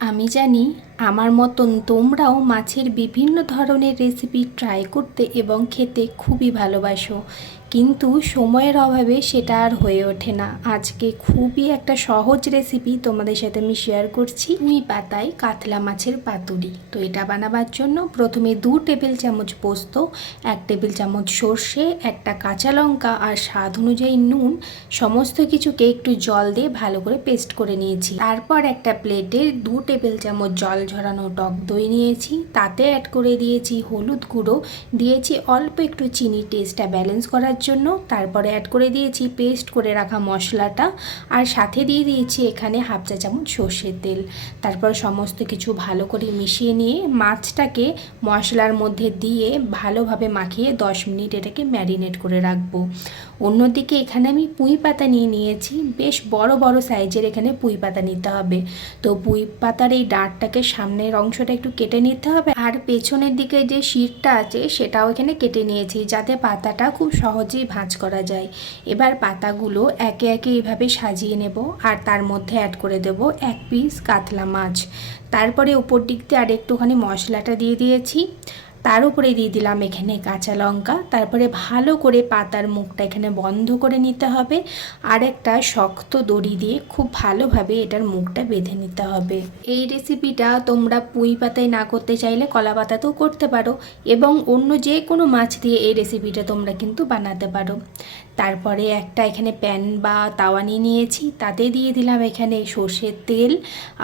আমি জানি আমার মতন তোমরাও মাছের বিভিন্ন ধরনের রেসিপি ট্রাই করতে এবং খেতে খুবই ভালোবাসো, কিন্তু সময়ের অভাবে সেটা আর হয়ে ওঠে না। আজকে খুবই একটা সহজ রেসিপি তোমাদের সাথে আমি শেয়ার করছি, পুঁই পাতায় কাতলা মাছের পাতুরি। তো এটা বানাবার জন্য প্রথমে 2 টেবিল চামচ পোস্ত, 1 টেবিল চামচ সর্ষে, একটা কাঁচা লঙ্কা আর স্বাদ অনুযায়ী নুন সমস্ত কিছুকে একটু জল দিয়ে ভালো করে পেস্ট করে নিয়েছি। তারপর একটা প্লেটে 2 টেবিল চামচ জল ঝরানো টক দই নিয়েছি, তাতে অ্যাড করে দিয়েছি হলুদ গুঁড়ো, দিয়েছি অল্প একটু চিনি টেস্টটা ব্যালেন্স করার জন্য। তারপরে অ্যাড করে দিয়েছি পেস্ট করে রাখা মশলাটা, আর সাথে দিয়ে দিয়েছি এখানে 1/2 চা চামচ সর্ষের তেল। তারপর সমস্ত কিছু ভালো করে মিশিয়ে নিয়ে মাছটাকে মশলার মধ্যে দিয়ে ভালোভাবে মাখিয়ে 10 মিনিট এটাকে ম্যারিনেট করে রাখবো। অন্যদিকে এখানে আমি পুঁই পাতা নিয়েছি, বেশ বড় বড় সাইজের এখানে পুঁই পাতা নিতে হবে। তো পুঁই পাতার এই ডাঁটটাকে সামনের অংশটা একটু কেটে নিতে হবে, আর পেছনের দিকে যে শিরটা আছে সেটাও এখানে কেটে নিয়েছি, যাতে পাতাটা খুব সহজেই ভাঁজ করা যায়। এবার পাতাগুলো একে একে এইভাবে সাজিয়ে নেব, আর তার মধ্যে অ্যাড করে দেব 1 পিস কাতলা মাছ। তারপরে উপর দিক দিয়ে আর একটুখানি মশলাটা দিয়ে দিয়েছি, তার উপরে দিয়ে দিলাম এখানে কাঁচা লঙ্কা। তারপরে ভালো করে পাতার মুখটা এখানে বন্ধ করে নিতে হবে, আর একটা শক্ত দড়ি দিয়ে খুব ভালোভাবে এটার মুখটা বেঁধে নিতে হবে। এই রেসিপিটা তোমরা পুঁই পাতায় না করতে চাইলে কলা পাতাতেও করতে পারো, এবং অন্য যে কোনো মাছ দিয়ে এই রেসিপিটা তোমরা কিন্তু বানাতে পারো। তারপরে একটা এখানে প্যান বা তাওয়া নিয়েছি, তাতে দিয়ে দিলাম এখানে সর্ষের তেল,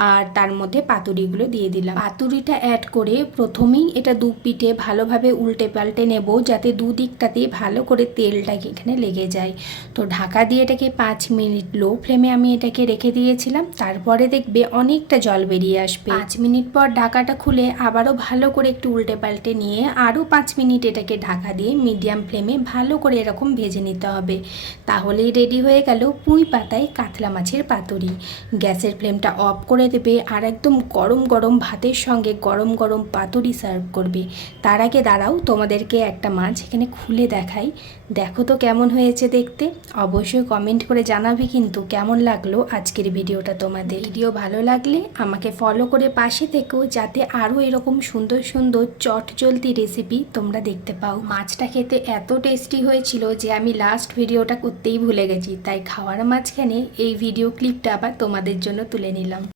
আর তার মধ্যে পাতুরিগুলো দিয়ে দিলাম। পাতুরিটা অ্যাড করে প্রথমেই এটা 2 পিঠে ভালোভাবে উল্টে পাল্টে নেব, যাতে 2 দিকটাতেই ভালো করে তেলটাকে এখানে লেগে যায়। তো ঢাকা দিয়ে এটাকে 5 মিনিট লো ফ্লেমে আমি এটাকে রেখে দিয়েছিলাম। তারপরে দেখবে অনেকটা জল বেরিয়ে আসবে। 5 মিনিট পর ঢাকাটা খুলে আবারও ভালো করে একটু উল্টে পাল্টে নিয়ে আরও 5 মিনিট এটাকে ঢাকা দিয়ে মিডিয়াম ফ্লেমে ভালো করে এরকম ভেজে নিতে হবে। তাহলেই রেডি হয়ে গেল পুঁই পাতায় কাতলা মাছের পাতুরি। গ্যাসের ফ্লেমটা অফ করে দেবে, আর একদম গরম গরম ভাতের সঙ্গে গরম গরম পাতুরি সার্ভ করবে। তার আগে দাঁড়াও, তোমাদেরকে একটা মাছ এখানে খুলে দেখাই। দেখো তো কেমন হয়েছে দেখতে। অবশ্যই কমেন্ট করে জানাবে কিন্তু কেমন লাগলো আজকের ভিডিওটা তোমাদের। ভিডিও ভালো লাগলে আমাকে ফলো করে পাশে থেকো, যাতে আরও এরকম সুন্দর সুন্দর চটজলদি রেসিপি তোমরা দেখতে পাও। মাছটা খেতে এত টেস্টি হয়েছিল যে আমি লাস্ট ভিডিওটা করতেই ভুলে গেছি, তাই খাওয়ার মাঝখানে এই ভিডিও ক্লিপটা আবার তোমাদের জন্য তুলে নিলাম।